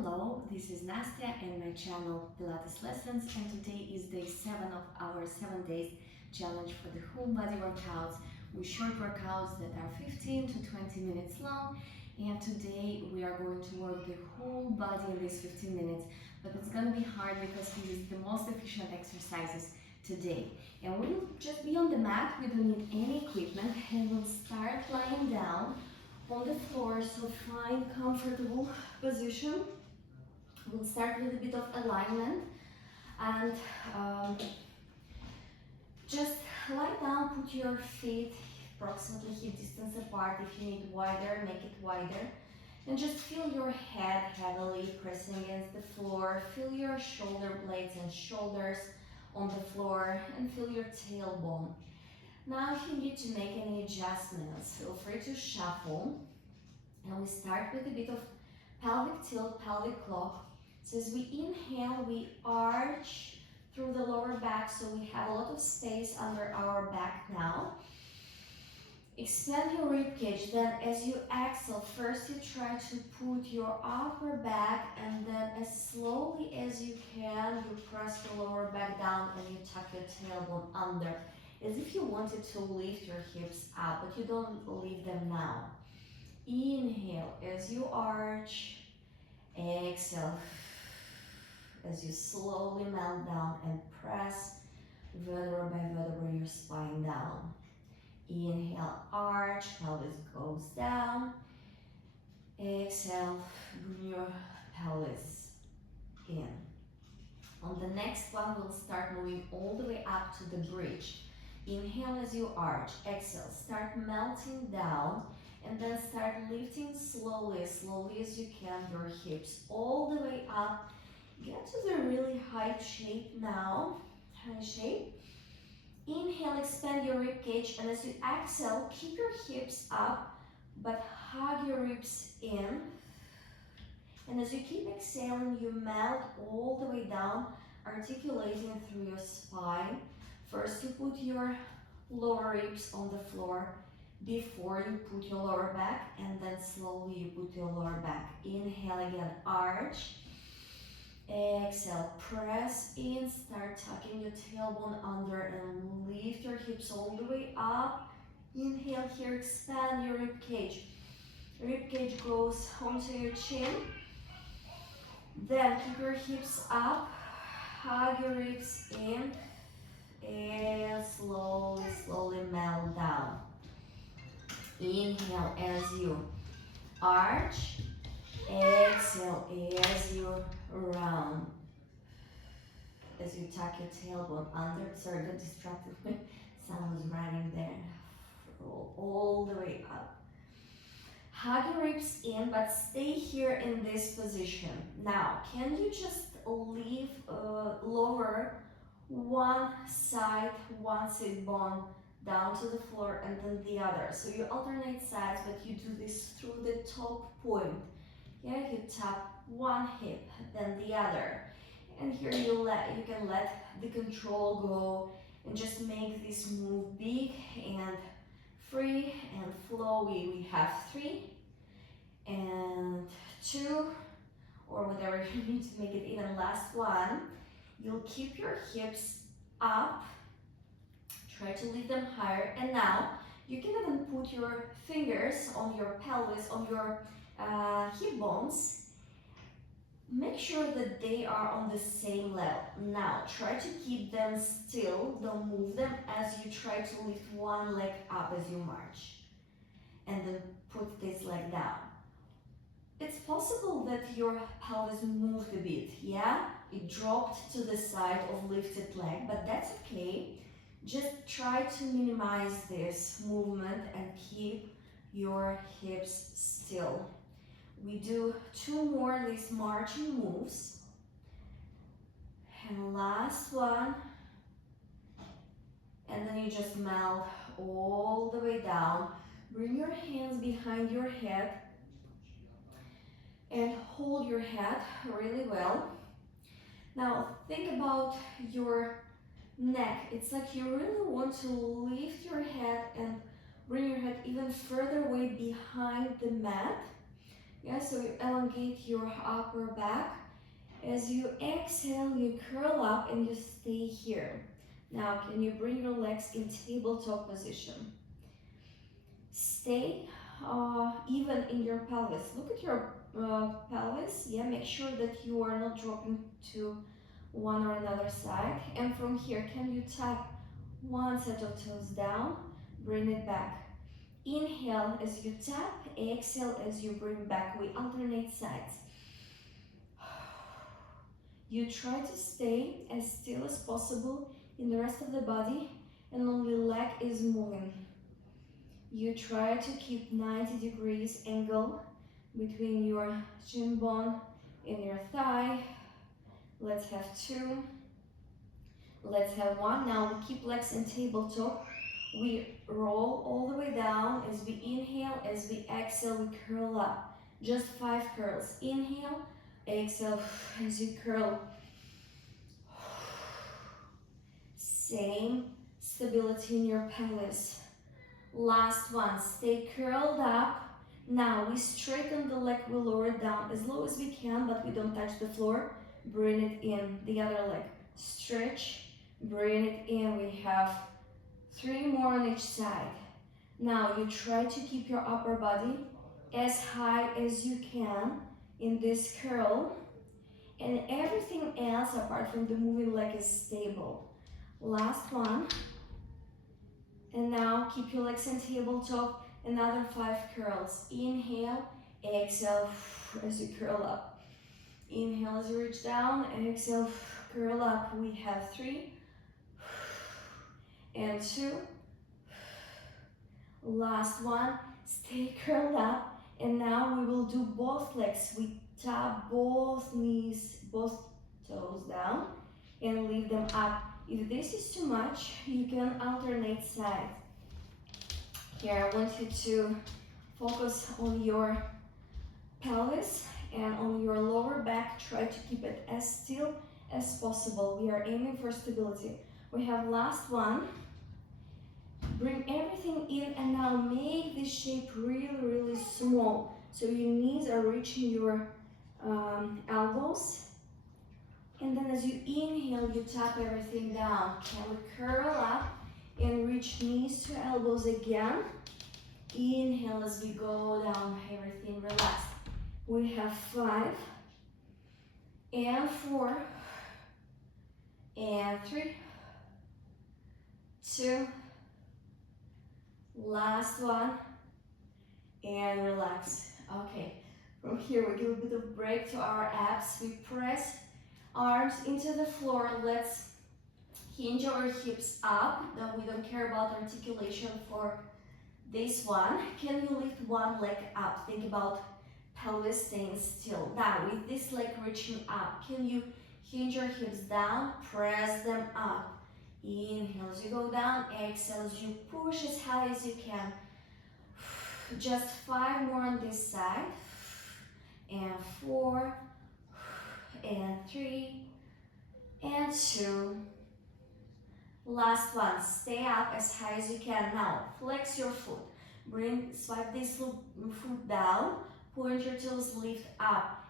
Hello, this is Nastya and my channel Pilates Lessons, and today is day 7 of our 7 days challenge for the whole body workouts with short workouts that are 15 to 20 minutes long. And today we are going to work the whole body in these 15 minutes, but it's going to be hard because we use the most efficient exercises today. And we'll just be on the mat, we don't need any equipment, and we'll start lying down on the floor, so find comfortable position. We'll start with a bit of alignment and just lie down, put your feet approximately hip distance apart. If you need wider, make it wider. And just feel your head heavily pressing against the floor. Feel your shoulder blades and shoulders on the floor and feel your tailbone. Now if you need to make any adjustments, feel free to shuffle. And we start with a bit of pelvic tilt, pelvic claw. So as we inhale, we arch through the lower back, so we have a lot of space under our back now. Expand your rib cage. Then as you exhale, first you try to put your upper back, and then as slowly as you can, you press your lower back down and you tuck your tailbone under, as if you wanted to lift your hips up, but you don't lift them now. Inhale as you arch, exhale as you slowly melt down and press vertebra by vertebra your spine down. Inhale, arch, pelvis goes down. Exhale, bring your pelvis in. On the next one, we'll start moving all the way up to the bridge. Inhale as you arch, exhale, start melting down, and then start lifting slowly, as slowly as you can, your hips all the way up. Get to the really high shape now, high shape. Inhale, expand your rib cage, and as you exhale, keep your hips up, but hug your ribs in. And as you keep exhaling, you melt all the way down, articulating through your spine. First, you put your lower ribs on the floor before you put your lower back, and then slowly you put your lower back. Inhale again, arch. Exhale, press in, start tucking your tailbone under and lift your hips all the way up. Inhale here, expand your rib cage. Rib cage goes onto your chin. Then keep your hips up, hug your ribs in, and slowly, slowly melt down. Inhale as you arch. Exhale as you round. As you tuck your tailbone under. Sorry, that distracted me. Someone was running there. Roll all the way up. Hug your ribs in, but stay here in this position. Now, can you just lower one side, one sit bone down to the floor and then the other? So you alternate sides, but you do this through the top point. Yeah, you tap one hip, then the other. And here you can let the control go and just make this move big and free and flowy. We have 3 and 2, or whatever you need to make it even. Last one. You'll keep your hips up. Try to lift them higher. And now you can even put your fingers on your pelvis, on your hip bones. Make sure that they are on the same level. Now try to keep them still, don't move them, as you try to lift one leg up as you march, and then put this leg down. It's possible that your pelvis moved a bit, yeah? It dropped to the side of lifted leg, but that's okay. Just try to minimize this movement and keep your hips still. We do 2 more of these marching moves. And last one. And then you just melt all the way down. Bring your hands behind your head and hold your head really well. Now think about your neck. It's like you really want to lift your head and bring your head even further away behind the mat. Yeah, so you elongate your upper back. As you exhale, you curl up and you stay here. Now, can you bring your legs in tabletop position? Stay even in your pelvis. Look at your pelvis. Yeah, make sure that you are not dropping to one or another side. And from here, can you tap one set of toes down? Bring it back. Inhale as you tap, exhale as you bring back. We alternate sides. You try to stay as still as possible in the rest of the body, and only leg is moving. You try to keep 90 degrees angle between your shin bone and your thigh. Let's have 2. Let's have 1. Now we keep legs in tabletop. We roll all the way down. As we inhale, as we exhale, we curl up. Just 5 curls. Inhale, exhale, as you curl. Same stability in your pelvis. Last one, stay curled up. Now we straighten the leg, we lower it down as low as we can, but we don't touch the floor. Bring it in, the other leg. Stretch, bring it in. We have 3 more on each side. Now you try to keep your upper body as high as you can in this curl, and everything else apart from the moving leg is stable. Last one. And now keep your legs in tabletop. Another 5 curls. Inhale, exhale as you curl up. Inhale as you reach down, exhale, curl up. We have 3 and 2. Last one. Stay curled up. And now we will do both legs. We tap both knees, both toes down, and lift them up. If this is too much, you can alternate sides. Here, I want you to focus on your pelvis and on your lower back. Try to keep it as still as possible. We are aiming for stability. We have last one. Bring everything in, and now make this shape really, really small. So your knees are reaching your elbows. And then as you inhale, you tap everything down. Can we curl up and reach knees to elbows again? Inhale as we go down, everything relaxed. We have 5 and 4 and 3, 2, last one, and relax. Okay, from here we give a bit of break to our abs. We press arms into the floor. Let's hinge our hips up. Now we don't care about articulation for this one. Can you lift one leg up? Think about pelvis staying still. Now with this leg reaching up, can you hinge your hips down? Press them up. Inhale as you go down. Exhale as you push as high as you can. Just 5 more on this side. And 4 and 3 and 2. Last one. Stay up as high as you can. Now flex your foot. Swipe this foot down. Point your toes, lift up.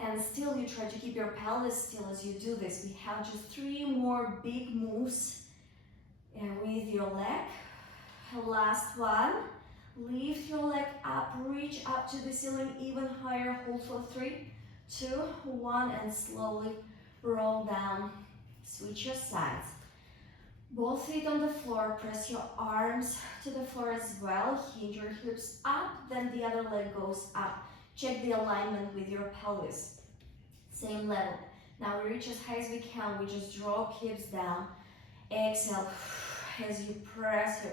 And still you try to keep your pelvis still as you do this. We have just 3 more big moves with your leg. Last one. Lift your leg up, reach up to the ceiling even higher. Hold for 3, 2, 1, and slowly roll down. Switch your sides. Both feet on the floor. Press your arms to the floor as well. Hinge your hips up, then the other leg goes up. Check the alignment with your pelvis. Same level. Now we reach as high as we can. We just drop hips down. Exhale as you press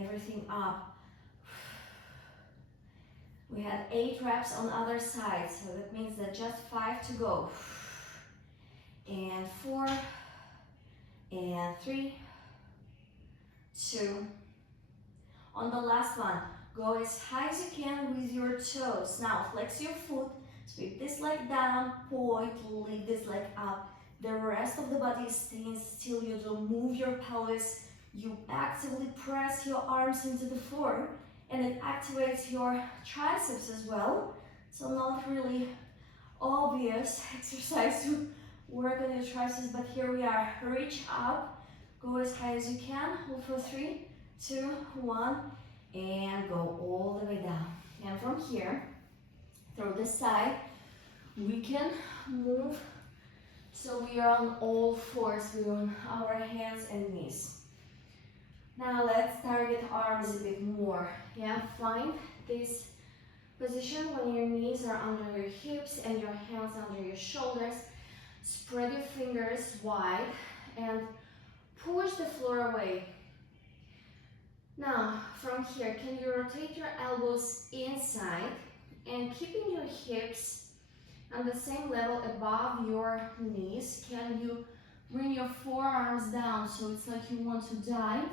everything up. We had 8 reps on other side, so that means that just 5 to go. And 4, and 3, 2. On the last one, go as high as you can with your toes. Now flex your foot, sweep this leg down, point, lift this leg up. The rest of the body is staying still. You don't move your pelvis. You actively press your arms into the floor, and it activates your triceps as well So not really obvious exercise to work on your triceps, but here we are. Reach up, go as high as you can, hold for 3, 2, 1, and go all the way down. And from here, through the side, we can move so we are on all fours, we're on our hands and knees. Now let's target arms a bit more. Yeah, find this position when your knees are under your hips and your hands under your shoulders. Spread your fingers wide and push the floor away. Now, from here, can you rotate your elbows inside and keeping your hips on the same level above your knees? Can you bring your forearms down so it's like you want to dive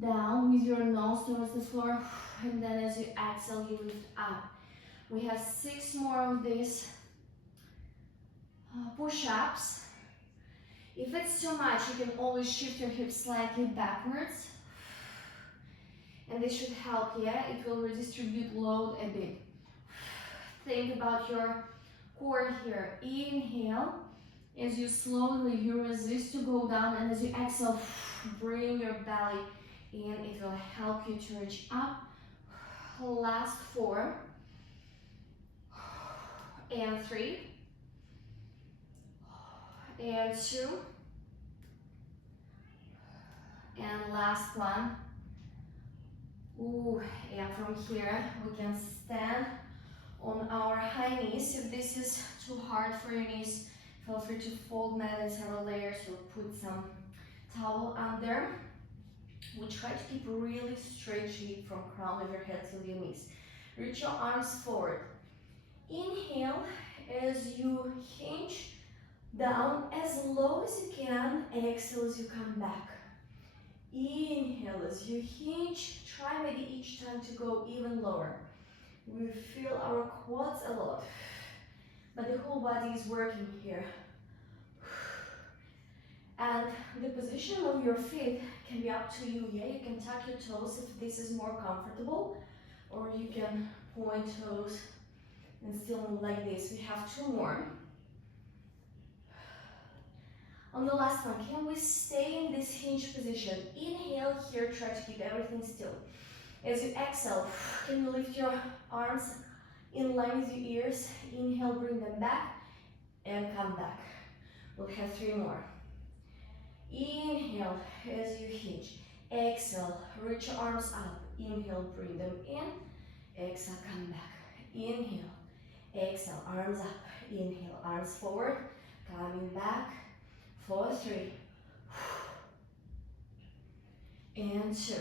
down with your nose towards the floor, and then as you exhale, you lift up. We have 6 more of these push-ups. If it's too much, you can always shift your hips slightly backwards, and this should help. Yeah, it will redistribute load a bit. Think about your core here. Inhale as you slowly resist to go down, and as you exhale, bring your belly in. It will help you to reach up. Last 4 and 3 and 2 and last one. Ooh, and from here we can stand on our high knees. If this is too hard for your knees, feel free to fold mat in several layers or put some towel under. We try to keep really straight shape from crown of your head to your knees. Reach your arms forward. Inhale as you hinge down as low as you can. Exhale as you come back. Inhale as you hinge. Try maybe each time to go even lower. We feel our quads a lot, but the whole body is working here. And the position of your feet can be up to you. Yeah, you can tuck your toes if this is more comfortable, or you can point toes and still move like this. We have 2 more. On the last one, can we stay in this hinge position? Inhale here, try to keep everything still. As you exhale, can you lift your arms in line with your ears? Inhale, bring them back and come back. We'll have 3 more. Inhale as you hinge. Exhale, reach your arms up. Inhale, bring them in. Exhale, come back. Inhale, exhale, arms up. Inhale, arms forward, coming back. For 3 and 2.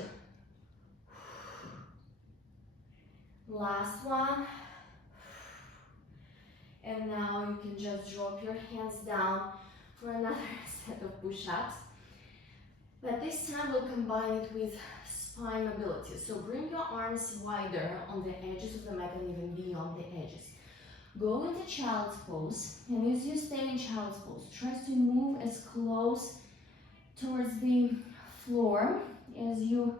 Last one. And now you can just drop your hands down for another set of push-ups. But this time we'll combine it with spine mobility. So bring your arms wider on the edges of the mat and even beyond the edges. Go into child's pose, and as you stay in child's pose, try to move as close towards the floor as you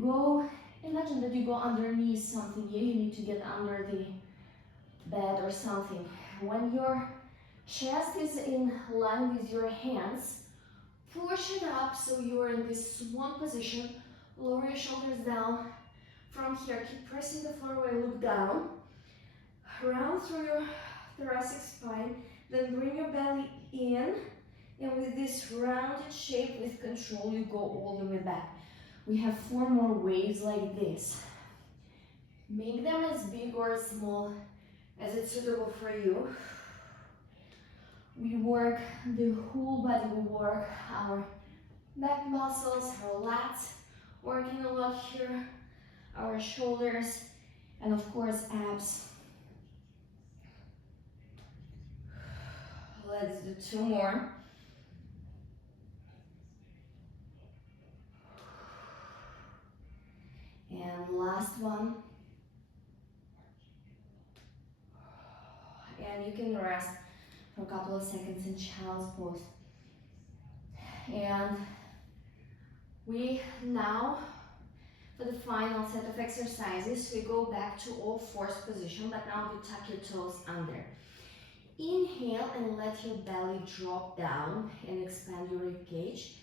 go. Imagine that you go underneath something. Yeah, you need to get under the bed or something. When your chest is in line with your hands, push it up so you're in this swan position. Lower your shoulders down. From here, keep pressing the floor away, look down. Round through your thoracic spine, then bring your belly in, and with this rounded shape with control, you go all the way back. We have 4 more waves like this. Make them as big or as small as it's suitable for you. We work the whole body. We work our back muscles, our lats, working a lot here, our shoulders, and of course abs. Let's do 2 more. And last one. And you can rest for a couple of seconds in child's pose. And we now, For the final set of exercises, we go back to all fours position, but now you tuck your toes under. Inhale and let your belly drop down and expand your rib cage.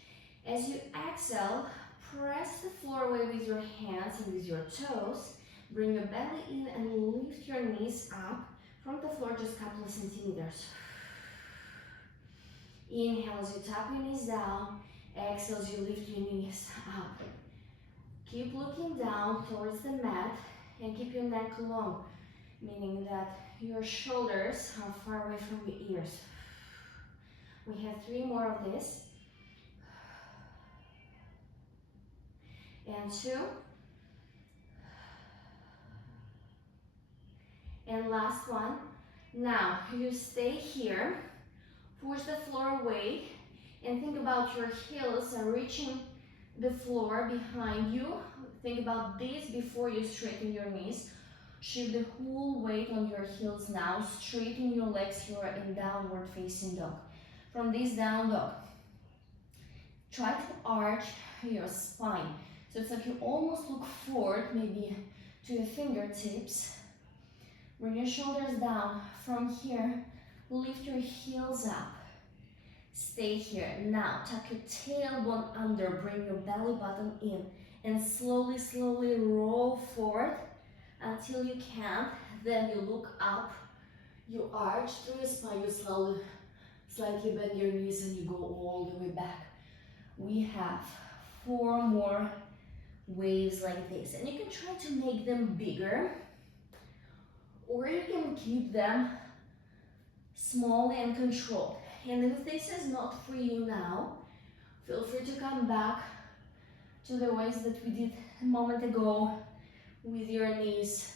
As you exhale, press the floor away with your hands and with your toes. Bring your belly in and lift your knees up from the floor just a couple of centimeters. Inhale as you tap your knees down. Exhale as you lift your knees up. Keep looking down towards the mat and keep your neck long, meaning that your shoulders are far away from your ears. We have 3 more of this. And 2. And last one. Now you stay here, push the floor away, and think about your heels are reaching the floor behind you. Think about this before you straighten your knees. Shift the whole weight on your heels now. Straighten your legs. You are in downward facing dog. From this down dog, try to arch your spine. So it's like you almost look forward, maybe to your fingertips. Bring your shoulders down. From here, lift your heels up. Stay here. Now, tuck your tailbone under. Bring your belly button in. And slowly, slowly roll forward until you can. Then you look up. You arch through your spine. You slowly, slightly bend your knees and you go all the way back. We have 4 more waves like this. And you can try to make them bigger. Or you can keep them small and controlled. And if this is not for you now, feel free to come back to the ways that we did a moment ago with your knees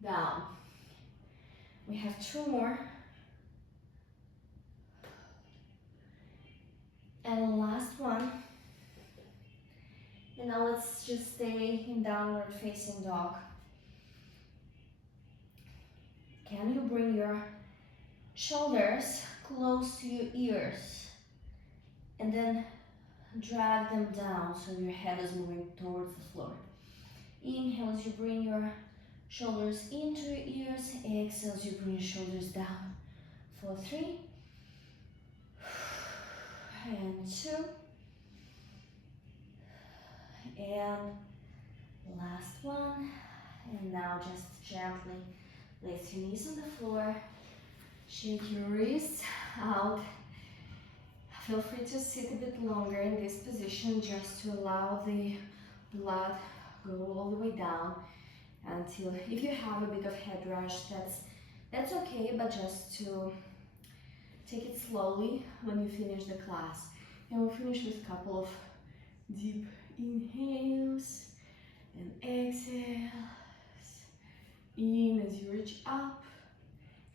down. We have 2 more. And last one. And now let's just stay in downward facing dog. Can you bring your shoulders close to your ears and then drag them down so your head is moving towards the floor. Inhale as you bring your shoulders into your ears. Exhale as you bring your shoulders down. For 3 and 2 and last one. And now just gently place your knees on the floor. Shake your wrists out. Feel free to sit a bit longer in this position just to allow the blood go all the way down until, if you have a bit of head rush, that's okay, but just to take it slowly when you finish the class. And we'll finish with a couple of deep inhales and exhales. In as you reach up,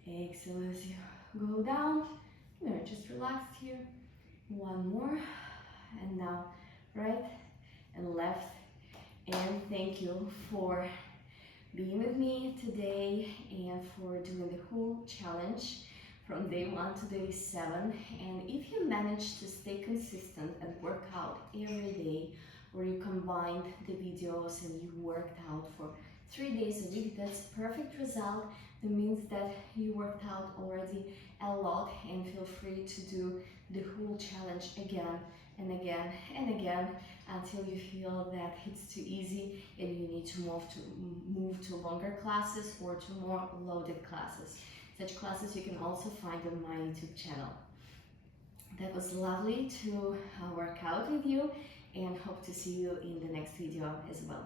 exhale as you go down. No, just relax here. 1 more, and now right and left. And thank you for being with me today and for doing the whole challenge from day 1 to day 7. And if you manage to stay consistent and work out every day, or you combined the videos and you worked out for 3 days a week, that's perfect result. That means that you worked out already a lot, and feel free to do the whole challenge again and again and again until you feel that it's too easy and you need to move to longer classes or to more loaded classes. Such classes you can also find on my YouTube channel. That was lovely to work out with you, and hope to see you in the next video as well.